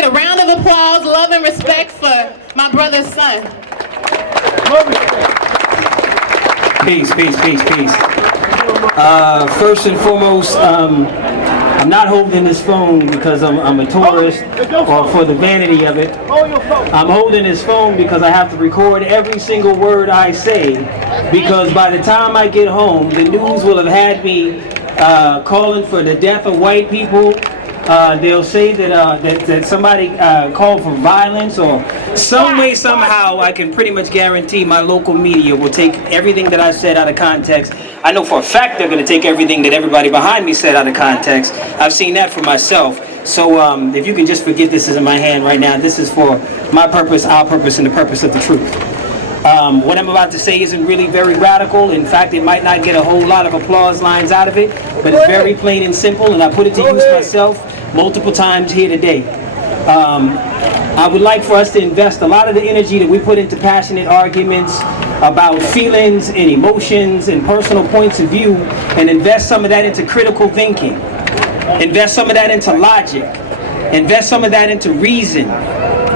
get a round of applause, love and respect for my brother's son? Peace, peace, peace, peace. First and foremost, I'm not holding this phone because I'm a tourist or for the vanity of it. I'm holding this phone because I have to record every single word I say, because by the time I get home, the news will have had me calling for the death of white people. They'll say that somebody called for violence, or some way, somehow, I can pretty much guarantee my local media will take everything that I said out of context. I know for a fact they're going to take everything that everybody behind me said out of context. I've seen that for myself. So if you can just forget this is in my hand right now, this is for my purpose, our purpose, and the purpose of the truth. What I'm about to say isn't really very radical. In fact, it might not get a whole lot of applause lines out of it, but it's very plain and simple, and I put it to use myself multiple times here today. I would like for us to invest a lot of the energy that we put into passionate arguments about feelings and emotions and personal points of view, and invest some of that into critical thinking. Invest some of that into logic. Invest some of that into reason.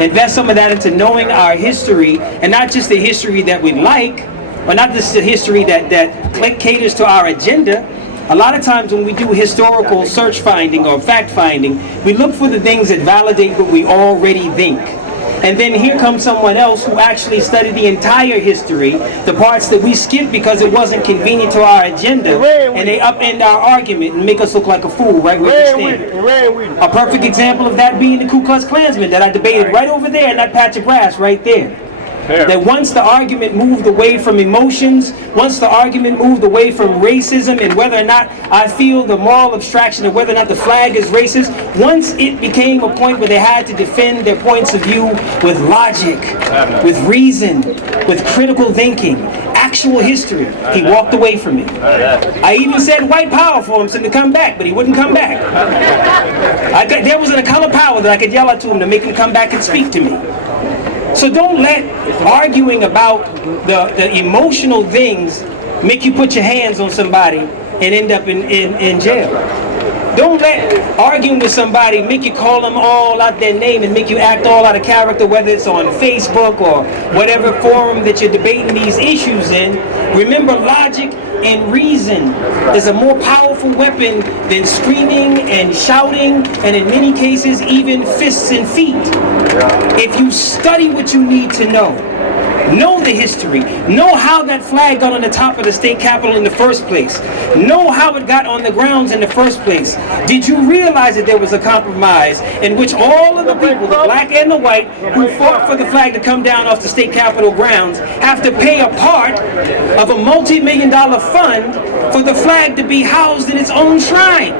Invest some of that into knowing our history, and not just the history that we like, or not just the history that caters to our agenda. A lot of times when we do historical search finding or fact finding, we look for the things that validate what we already think. And then here comes someone else who actually studied the entire history, the parts that we skipped because it wasn't convenient to our agenda, and they upend our argument and make us look like a fool right where we stand. A perfect example of that being the Ku Klux Klansmen that I debated right over there in that patch of grass right there. That once the argument moved away from emotions, once the argument moved away from racism and whether or not I feel the moral abstraction of whether or not the flag is racist, once it became a point where they had to defend their points of view with logic, with reason, with critical thinking, actual history, he walked away from me. I even said white power for him to come back, but he wouldn't come back. There wasn't a color power that I could yell at to him to make him come back and speak to me. So don't let arguing about the emotional things make you put your hands on somebody and end up in jail. Don't let arguing with somebody make you call them all out their name and make you act all out of character, whether it's on Facebook or whatever forum that you're debating these issues in. Remember, logic and reason is a more powerful weapon than screaming and shouting, and in many cases even fists and feet. If you study what you need to know the history, know how that flag got on the top of the state capitol in the first place, know how it got on the grounds in the first place. Did you realize that there was a compromise in which all of the people, the black and the white, who fought for the flag to come down off the state capitol grounds have to pay a part of a multi-million-dollar fund for the flag to be housed in its own shrine?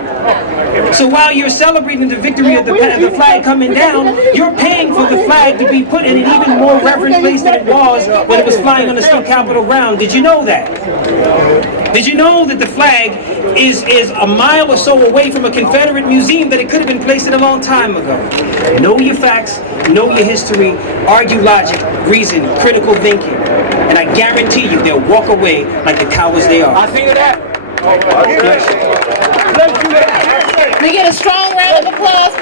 So while you're celebrating the victory of the flag coming down, you're paying for the flag to be put in an even more reverent place than it was when it was flying on the state capitol ground. Did you know that? Did you know that the flag is a mile or so away from a Confederate museum, that it could have been placed in a long time ago? Know your facts, know your history, argue logic, reason, critical thinking, and I guarantee you they'll walk away like the cowards they are. I see that. We get a strong round of applause for